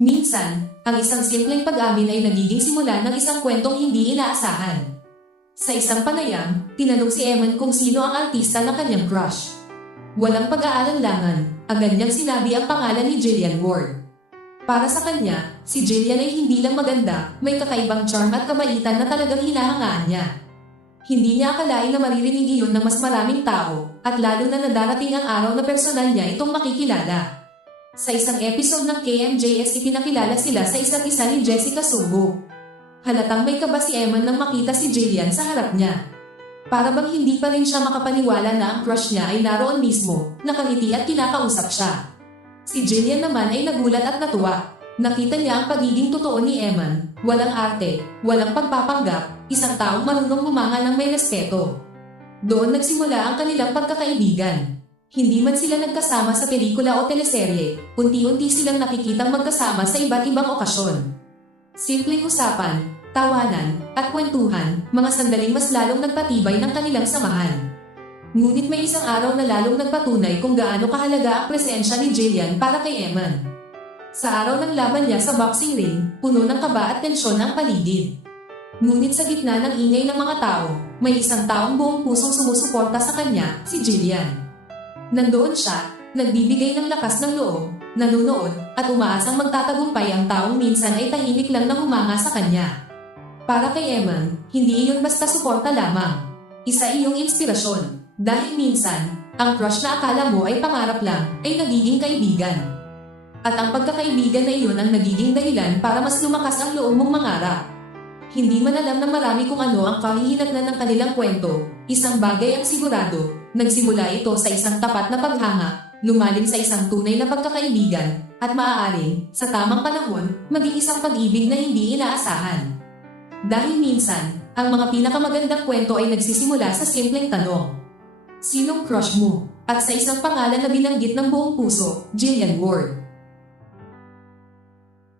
Minsan, ang isang simpleng pag-amin ay nagiging simula ng isang kwentong hindi inaasahan. Sa isang panayam, tinanong si Eman kung sino ang artista na kanyang crush. Walang pag-aalanlangan, agad niyang sinabi ang pangalan ni Jillian Ward. Para sa kanya, si Jillian ay hindi lang maganda, may kakaibang charm at kabaitan na talagang hinahangaan niya. Hindi niya akalain na maririnig iyon ng mas maraming tao, at lalo na darating ang araw na personal niya itong makikilala. Sa isang episode ng KMJS ipinakilala sila sa isa't isa ni Jessica Soho. Halatang may kaba si Eman nang makita si Jillian sa harap niya. Para bang hindi pa rin siya makapaniwala na ang crush niya ay naroon mismo, nakangiti at kinakausap siya. Si Jillian naman ay nagulat at natuwa. Nakita niya ang pagiging totoo ni Eman, walang arte, walang pagpapanggap, isang taong marunong humanga ng may respeto. Doon nagsimula ang kanilang pagkakaibigan. Hindi man sila nagkasama sa pelikula o teleserye, unti-unti silang nakikitang magkasama sa iba't ibang okasyon. Simpleng usapan, tawanan, at kwentuhan, mga sandaling mas lalong nagpatibay ng kanilang samahan. Ngunit may isang araw na lalong nagpatunay kung gaano kahalaga ang presensya ni Jillian para kay Eman. Sa araw ng laban niya sa boxing ring, puno ng kaba at tensyon ang paligid. Ngunit sa gitna ng ingay ng mga tao, may isang taong buong pusong sumusuporta sa kanya, si Jillian. Nandoon siya, nagbibigay ng lakas ng loob, nanonood, at umaasang magtatagumpay ang taong minsan ay tahimik lang na humanga sa kanya. Para kay Eman, hindi iyon basta suporta lamang. Isa iyong inspirasyon, dahil minsan, ang crush na akala mo ay pangarap lang, ay nagiging kaibigan. At ang pagkakaibigan na iyon ang nagiging dahilan para mas lumakas ang loob mong mangarap. Hindi man alam ng marami kung ano ang kahihinatnan ng kanilang kwento, isang bagay ang sigurado. Nagsimula ito sa isang tapat na paghanga, lumalim sa isang tunay na pagkakaibigan, at maaaring, sa tamang panahon, maging isang pag-ibig na hindi inaasahan. Dahil minsan, ang mga pinakamagandang kwento ay nagsisimula sa simpleng tanong. Sinong crush mo? At sa isang pangalan na binanggit ng buong puso, Jillian Ward.